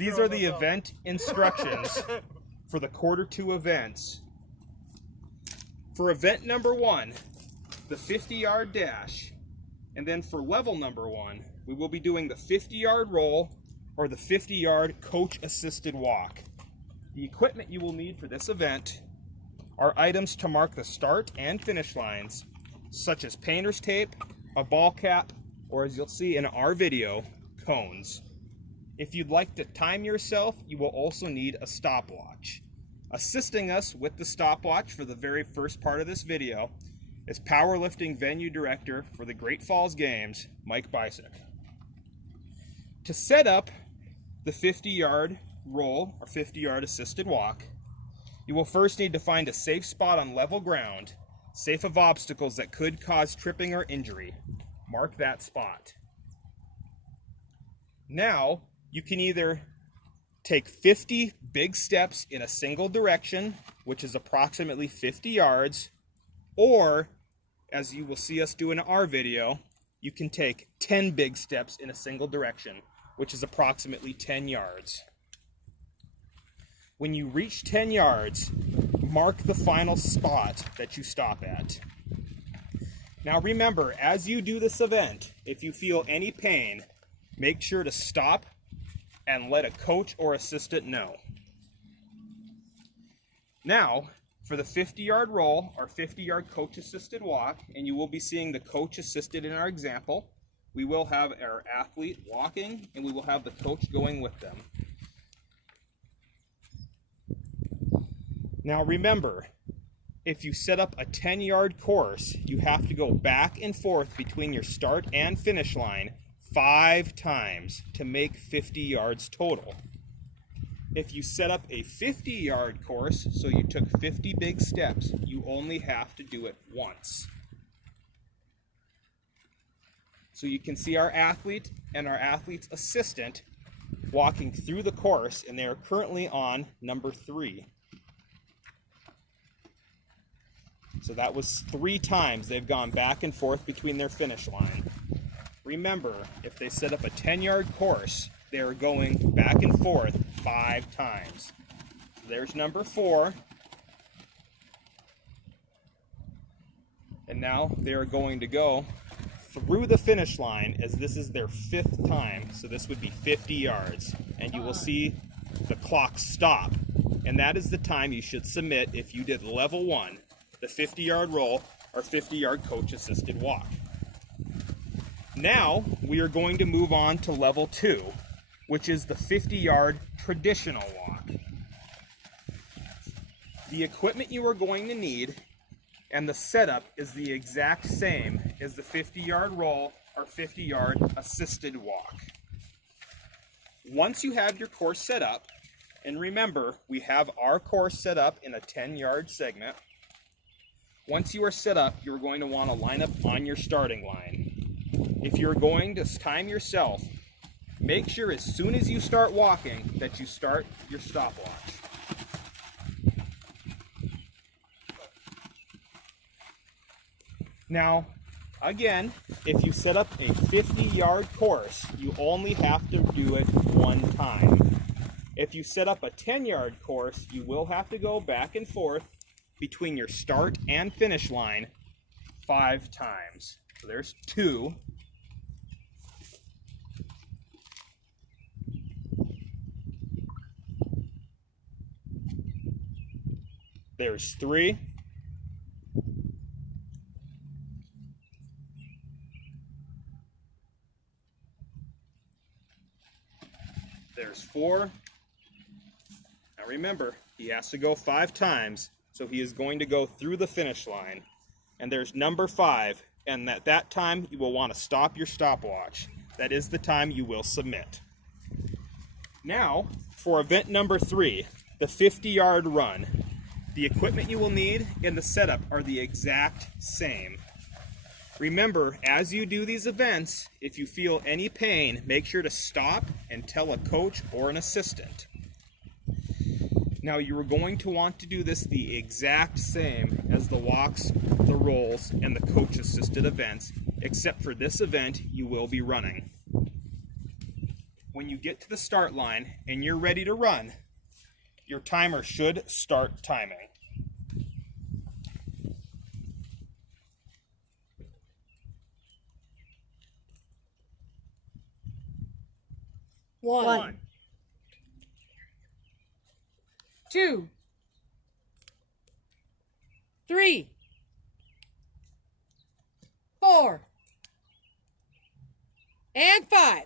These are the event instructions for the quarter 2 events. For event number 1, the 50-yard dash, and then for level number 1, we will be doing the 50-yard roll or the 50-yard coach-assisted walk. The equipment you will need for this event are items to mark the start and finish lines, such as painter's tape, a ball cap, or as you'll see in our video, cones. If you'd like to time yourself, you will also need a stopwatch. Assisting us with the stopwatch for the very first part of this video is powerlifting venue director for the Great Falls Games, Mike Bicek. To set up the 50-yard roll or 50-yard assisted walk, you will first need to find a safe spot on level ground, safe of obstacles that could cause tripping or injury. Mark that spot. Now, you can either take 50 big steps in a single direction, which is approximately 50 yards, or, as you will see us do in our video, you can take 10 big steps in a single direction, which is approximately 10 yards. When you reach 10 yards, mark the final spot that you stop at. Now remember, as you do this event, if you feel any pain, make sure to stop and let a coach or assistant know. Now, for the 50-yard roll or 50-yard coach-assisted walk, and you will be seeing the coach-assisted in our example, we will have our athlete walking and we will have the coach going with them. Now remember, if you set up a 10-yard course, you have to go back and forth between your start and finish line 5 times to make 50 yards total. If you set up a 50-yard course, so you took 50 big steps, you only have to do it once. So you can see our athlete and our athlete's assistant walking through the course, and they are currently on number 3. So that was 3 times they've gone back and forth between their finish line. Remember, if they set up a 10-yard course, they are going back and forth 5 times. There's number 4. And now they are going to go through the finish line, as this is their 5th time. So this would be 50 yards. And you will see the clock stop. And that is the time you should submit if you did level 1, the 50-yard roll or 50-yard coach-assisted walk. Now, we are going to move on to level 2, which is the 50-yard traditional walk. The equipment you are going to need and the setup is the exact same as the 50-yard roll or 50-yard assisted walk. Once you have your course set up, and remember, we have our course set up in a 10-yard segment. Once you are set up, you're going to want to line up on your starting line. If you're going to time yourself, make sure as soon as you start walking that you start your stopwatch. Now, again, if you set up a 50-yard course, you only have to do it 1 time. If you set up a 10-yard course, you will have to go back and forth between your start and finish line 5 times. So there's 2. There's 3. There's 4. Now remember, he has to go 5 times, so he is going to go through the finish line. And there's number 5, and at that time you will want to stop your stopwatch. That is the time you will submit. Now, for event number 3, the 50-yard run. The equipment you will need and the setup are the exact same. Remember, as you do these events, if you feel any pain, make sure to stop and tell a coach or an assistant. Now, you are going to want to do this the exact same as the walks, the rolls, and the coach-assisted events, except for this event you will be running. when you get to the start line and you're ready to run, your timer should start timing. One. 2. 3. 4. And 5.